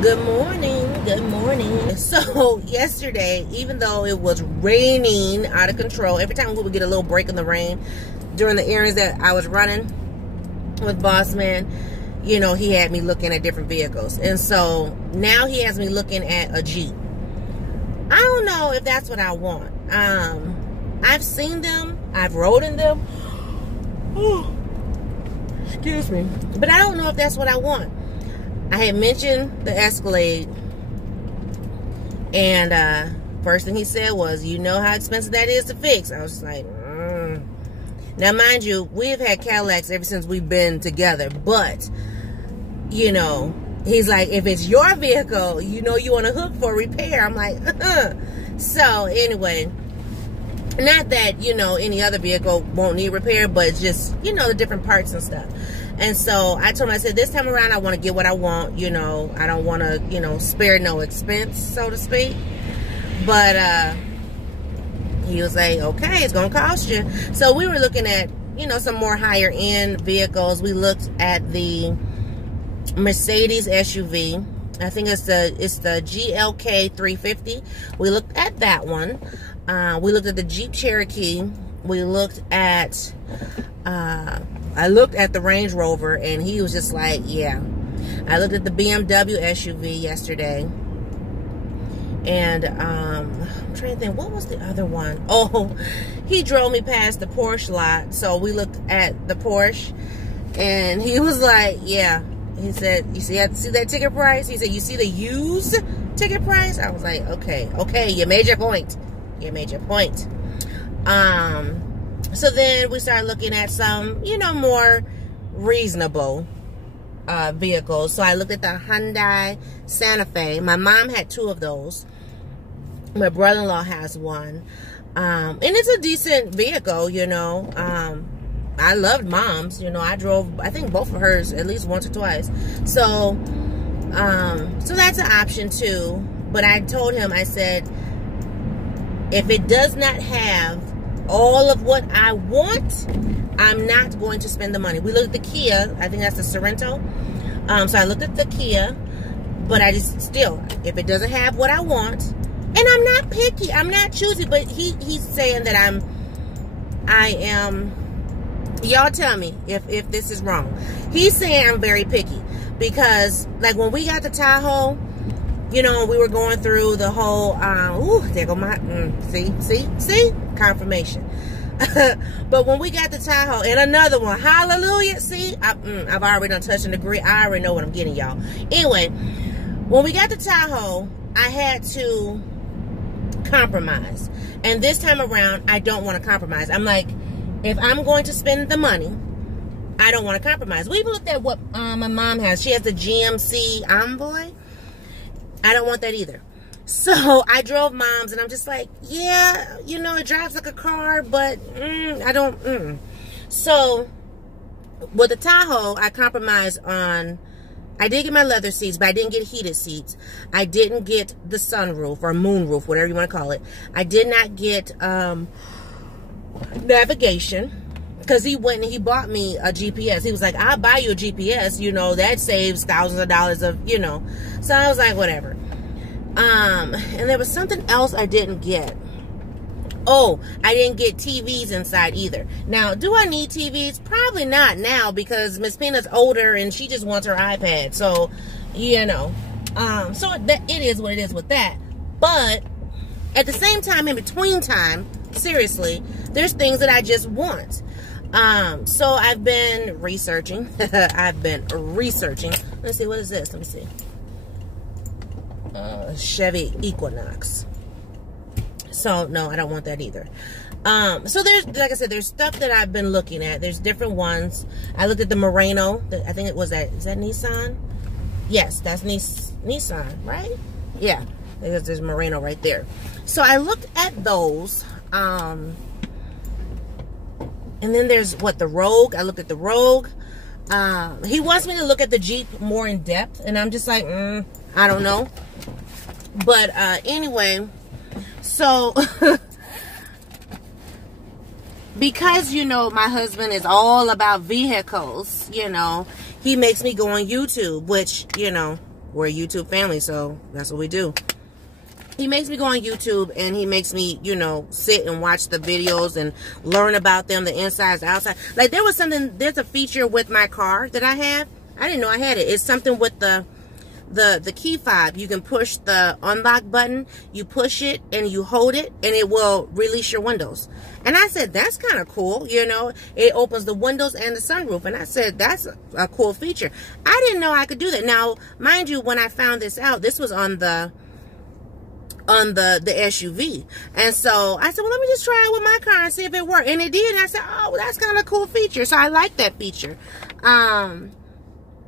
Good morning. Good morning. So yesterday, even though it was raining out of control, every time we would get a little break in the rain during the errands that I was running with Boss Man, you know, he had me looking at different vehicles. And so now he has me looking at a Jeep. I don't know if that's what I want. I've seen them. I've rode in them. Excuse me. But I don't know if that's what I want. I had mentioned the Escalade, and first thing he said was, you know how expensive that is to fix. I was like, Now, mind you, we've had Cadillacs ever since we've been together, but, you know, he's like, if it's your vehicle, you know you want to hook for repair. I'm like, So, anyway, not that, you know, any other vehicle won't need repair, but just, you know, the different parts and stuff. And so I told him, I said, this time around, I want to get what I want. You know, I don't want to, you know, spare no expense, so to speak. But he was like, okay, it's going to cost you. So we were looking at, you know, some more higher end vehicles. We looked at the Mercedes SUV. I think it's the GLK 350. We looked at that one. We looked at the Jeep Cherokee. We looked at... I looked at the Range Rover, and he was just like, yeah. I looked at the BMW SUV yesterday. And, I'm trying to think, what was the other one? Oh, he drove me past the Porsche lot. So we looked at the Porsche, and he was like, yeah. He said, you see that ticket price? He said, you see the used ticket price? I was like, okay, you made your point. You made your point. So then we started looking at some, you know, more reasonable vehicles. So I looked at the Hyundai Santa Fe. My mom had two of those. My brother-in-law has one. And it's a decent vehicle, you know. I loved Mom's. You know, I drove, I think, both of hers at least once or twice. So, so that's an option too. But I told him, I said, if it does not have all of what I want, I'm not going to spend the money. We looked at the Kia. I think that's the Sorento. So I looked at the Kia, but I just still, if it doesn't have what I want, and I'm not picky, I'm not choosy, but he's saying that I am. Y'all tell me if this is wrong. He's saying I'm very picky because, like, when we got the Tahoe, you know, we were going through the whole, there go my, see, confirmation. But when we got the Tahoe, and another one, hallelujah, see, I've already done touched and agree. I already know what I'm getting, y'all. Anyway, when we got the Tahoe, I had to compromise. And this time around, I don't want to compromise. I'm like, if I'm going to spend the money, I don't want to compromise. We even looked at what my mom has. She has the GMC Envoy. I don't want that either. So I drove Mom's, and I'm just like, yeah, you know, it drives like a car, but I don't. So with the Tahoe, I compromised on, I did get my leather seats, but I didn't get heated seats. I didn't get the sunroof or moonroof, whatever you want to call it. I did not get navigation, because he went and he bought me a GPS. He was like, I'll buy you a GPS, you know, that saves thousands of dollars of, you know. So I was like, whatever. And there was something else I didn't get. Oh, I didn't get TVs inside either. Now, do I need TVs? Probably not now, because Miss Peanut's older and she just wants her iPad. So, you know, so it is what it is with that. But at the same time, in between time, seriously, there's things that I just want. So I've been researching. Let's see, what is this? Let me see. Chevy Equinox. So no, I don't want that either. So there's, like I said, there's stuff that I've been looking at. There's different ones. I looked at the Murano. I think it was that. Is that Nissan? Yes, that's Nissan, right? Yeah, there's Murano right there. So I looked at those. And then there's what, the Rogue. I looked at the Rogue. He wants me to look at the Jeep more in depth, and I'm just like, I don't know. But anyway, so because, you know, my husband is all about vehicles, you know, he makes me go on YouTube, which, you know, we're a YouTube family, so that's what we do. He makes me go on YouTube, and he makes me, you know, sit and watch the videos and learn about them, the insides, the outside. Like, there's a feature with my car that I have. I didn't know I had it. It's something with the key fob. You can push the unlock button, you push it and you hold it, and it will release your windows. And I said, that's kind of cool, you know. It opens the windows and the sunroof. And I said, that's a cool feature. I didn't know I could do that. Now, mind you, when I found this out, this was on the SUV. And so I said, well, let me just try it with my car and see if it worked. And it did. And I said, oh, well, that's kind of a cool feature. So I like that feature.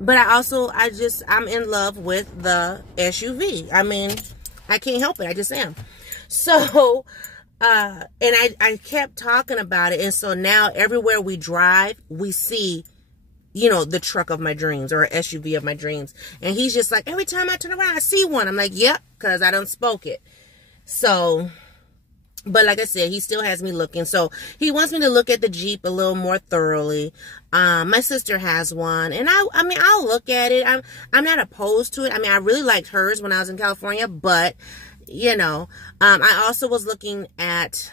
But I'm in love with the SUV. I mean, I can't help it. I just am. So, and I kept talking about it. And so now everywhere we drive, we see, you know, the truck of my dreams, or SUV of my dreams. And he's just like, every time I turn around, I see one. I'm like, yep, because I done spoke it. So, but like I said, he still has me looking. So he wants me to look at the Jeep a little more thoroughly. My sister has one, and I mean, I'll look at it. I'm not opposed to it. I mean, I really liked hers when I was in California, but you know, I also was looking at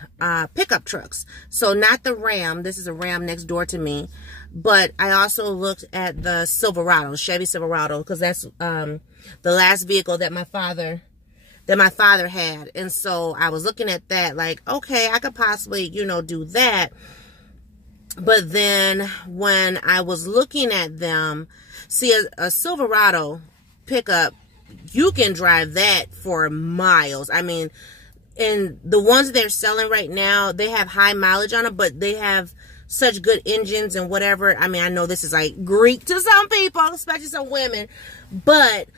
pickup trucks. So not the Ram. This is a Ram next door to me. But I also looked at the Silverado, Chevy Silverado, because that's the last vehicle that my father had. And so I was looking at that like, okay, I could possibly, you know, do that. But then when I was looking at them, see, a Silverado pickup, you can drive that for miles. I mean, and the ones they're selling right now, they have high mileage on them, but they have such good engines and whatever. I mean, I know this is like Greek to some people, especially some women, but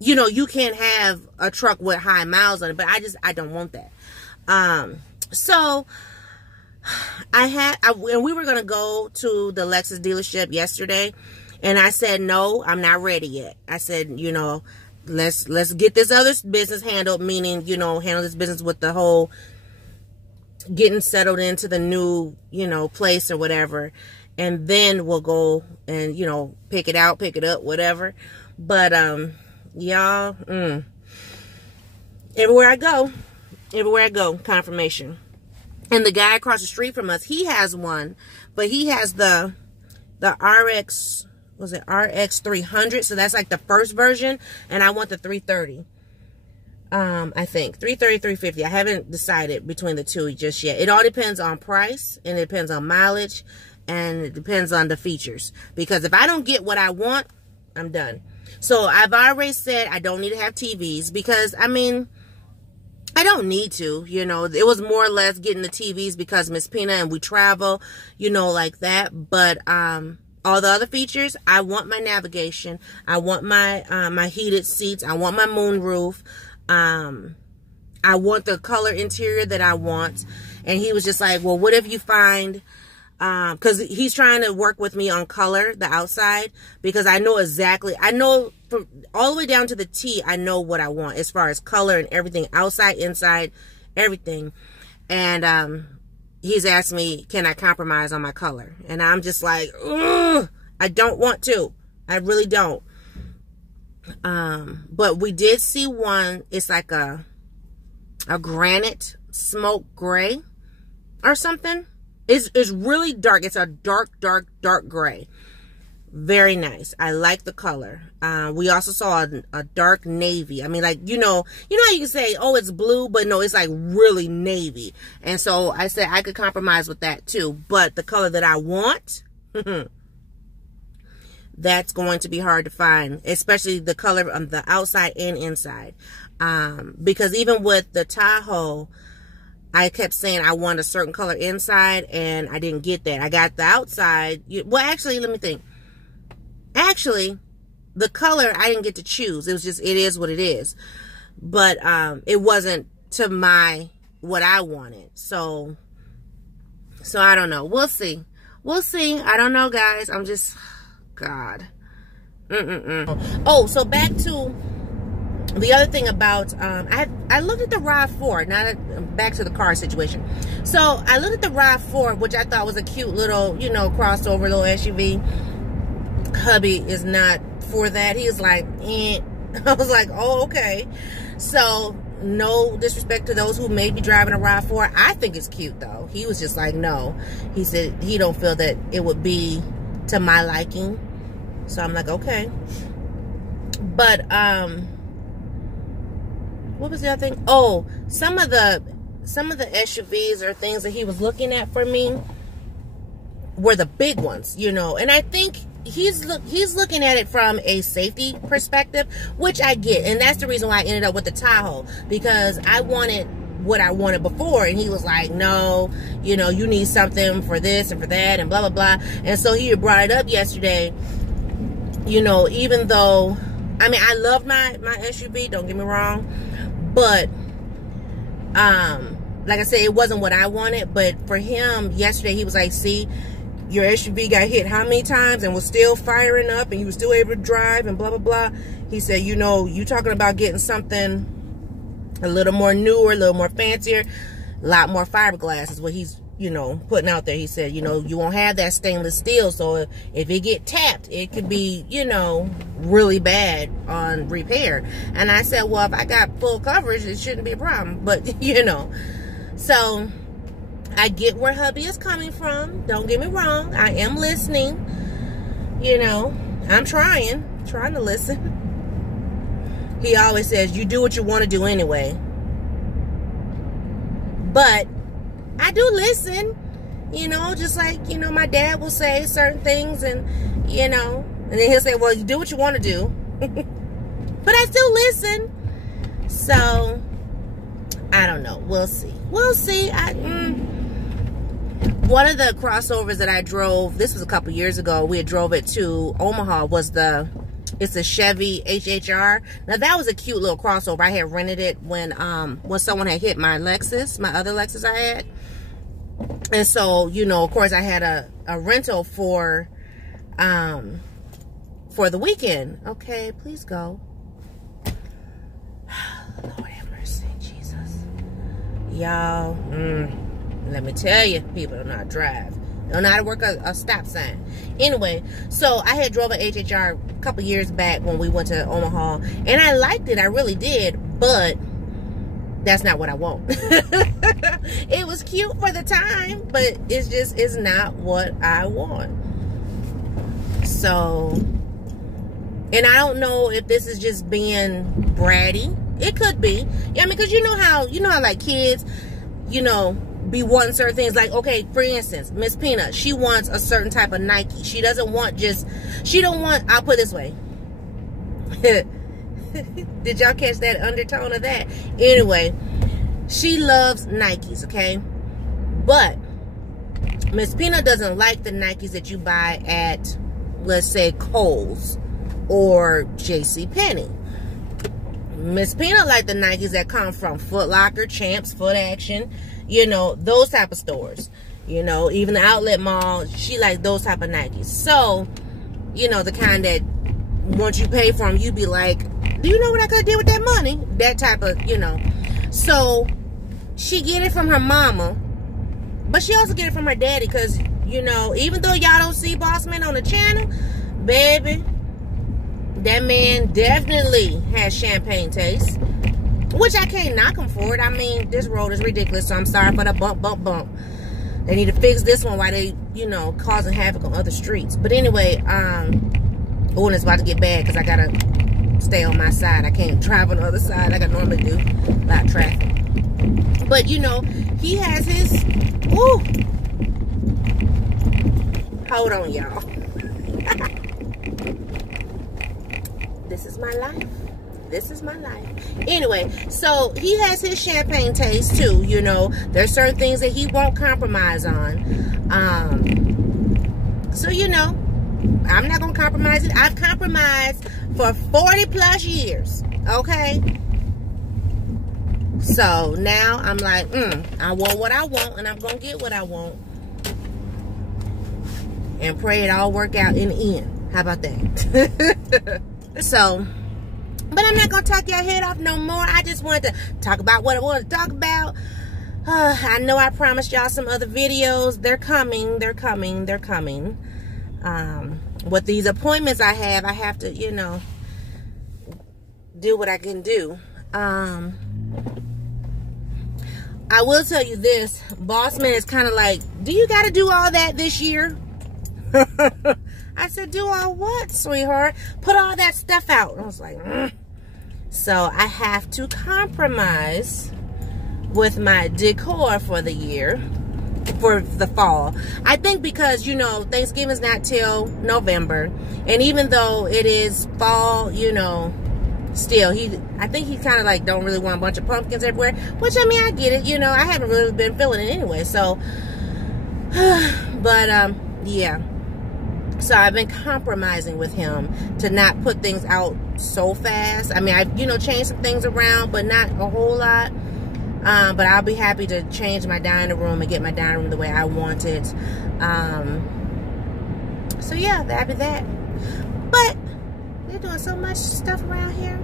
you know, you can have a truck with high miles on it, but I don't want that. So and we were going to go to the Lexus dealership yesterday, and I said, no, I'm not ready yet. I said, you know, let's get this other business handled, meaning, you know, handle this business with the whole getting settled into the new, you know, place or whatever. And then we'll go and, you know, pick it up, whatever. But, y'all, everywhere I go, confirmation. And the guy across the street from us, he has one, but he has the RX, was it RX 300? So that's like the first version, and I want the 330. I think 330, 350. I haven't decided between the two just yet. It all depends on price, and it depends on mileage, and it depends on the features. Because if I don't get what I want, I'm done. So I've already said I don't need to have TVs, because I mean, I don't need to, you know. It was more or less getting the TVs because Miss Pina and we travel, you know, like that. But all the other features, I want my navigation. I want my my heated seats. I want my moonroof. I want the color interior that I want. And he was just like, well, what if you find, because he's trying to work with me on color, the outside, because I know exactly, I know from all the way down to the T, I know what I want as far as color and everything, outside, inside, everything. And he's asked me, can I compromise on my color? And I'm just like, ugh, I don't want to. I really don't. But we did see one. It's like a granite smoke gray or something. It's really dark. It's a dark gray. Very nice. I like the color. We also saw a dark navy. I mean, like, you know how you can say, oh, it's blue, but no, it's like really navy. And so I said I could compromise with that too. But the color that I want, that's going to be hard to find, especially the color on the outside and inside. Because even with the Tahoe, I kept saying I want a certain color inside, and I didn't get that. I got the outside. Well, actually, let me think. Actually, the color I didn't get to choose. It was just, it is what it is. But it wasn't to what I wanted. So I don't know. We'll see. We'll see. I don't know, guys. I'm just, God. Oh, so back to the other thing about, I looked at the RAV4, back to the car situation. So I looked at the RAV4, which I thought was a cute little, you know, crossover, little SUV. Hubby is not for that. He was like, eh. I was like, oh, okay. So, no disrespect to those who may be driving a RAV4. I think it's cute, though. He was just like, no. He said he don't feel that it would be to my liking. So, I'm like, okay. But, what was the other thing? Oh, some of the SUVs or things that he was looking at for me were the big ones, you know. And I think he's looking at it from a safety perspective, which I get. And that's the reason why I ended up with the Tahoe, because I wanted what I wanted before, and he was like, no, you know, you need something for this and for that and blah blah blah. And so he brought it up yesterday, you know, even though, I mean, I love my SUV, don't get me wrong, but like I said, it wasn't what I wanted. But for him yesterday, he was like, see, your SUV got hit how many times and was still firing up, and you were still able to drive and blah blah blah. He said, you know, you talking about getting something a little more newer, a little more fancier, a lot more fiberglass is what he's, you know, putting out there. He said, you know, you won't have that stainless steel, so if it get tapped, it could be, you know, really bad on repair. And I said, well, if I got full coverage, it shouldn't be a problem. But, you know, so I get where hubby is coming from. Don't get me wrong. I am listening. You know, I'm trying to listen. He always says, you do what you want to do anyway. But I do listen, you know, just like, you know, my dad will say certain things, and, you know, and then he'll say, well, you do what you want to do. But I still listen. So, I don't know. We'll see. We'll see. One of the crossovers that I drove, this was a couple years ago, we had drove it to Omaha, it's a Chevy HHR. Now that was a cute little crossover. I had rented it when someone had hit my Lexus, my other Lexus I had. And so, you know, of course I had a rental for the weekend. Okay, please go. Lord have mercy, Jesus. Y'all, let me tell you, people don't know how to drive. They don't know how to work a stop sign. Anyway, so I had drove an HHR a couple years back when we went to Omaha, and I liked it. I really did, but that's not what I want. It was cute for the time, but it's not what I want. So, and I don't know if this is just being bratty. It could be. Yeah, I mean, because you know how like kids, you know, be wanting certain things. Like, okay, for instance, Miss Peanut, she wants a certain type of Nike. She doesn't want I'll put it this way. Did y'all catch that undertone of that? Anyway, she loves Nikes, okay? But Miss Peanut doesn't like the Nikes that you buy at, let's say, Kohl's or JCPenney. Miss Peanut like the Nikes that come from Foot Locker, Champs, Foot Action, you know, those type of stores. You know, even the outlet mall, she like those type of Nikes. So, you know, the kind that once you pay for them, you be like, do you know what I could do with that money? That type of, you know. So, she get it from her mama, but she also get it from her daddy, because, you know, even though y'all don't see Bossman on the channel, baby, that man definitely has champagne taste, which I can't knock him for it. I mean, this road is ridiculous, so I'm sorry for the bump. They need to fix this one while they, you know, causing havoc on other streets. But anyway, oh, and it's about to get bad because I gotta stay on my side. I can't drive on the other side like I normally do. A lot of traffic. But, you know, he has his, ooh. Hold on, y'all. This is my life. This is my life. Anyway, so he has his champagne taste too, you know. There's certain things that he won't compromise on. So, you know, I'm not going to compromise it. I've compromised for 40 plus years, okay? So now I'm like, I want what I want, and I'm going to get what I want. And pray it all work out in the end. How about that? So, but I'm not going to talk your head off no more. I just wanted to talk about what I wanted to talk about. I know I promised y'all some other videos. They're coming. They're coming. They're coming. with these appointments I have to, you know, do what I can do. I will tell you this, Bossman is kind of like, do you got to do all that this year? I said, do all what, sweetheart? Put all that stuff out. I was like, So I have to compromise with my decor for the year, for the fall. I think because, you know, Thanksgiving's not till November, and even though it is fall, you know, still, I think he kind of like don't really want a bunch of pumpkins everywhere, which, I mean, I get it, you know, I haven't really been feeling it anyway, so, but, yeah, so I've been compromising with him to not put things out so fast. I mean, I, you know, changed some things around, but not a whole lot, but I'll be happy to change my dining room and get my dining room the way I want it, so yeah, that'd be that, but they're doing so much stuff around here.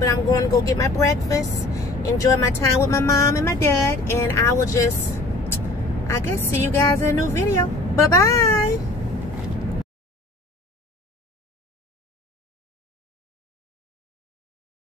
But I'm going to go get my breakfast, enjoy my time with my mom and my dad, and I will just, I guess, see you guys in a new video. Bye-bye.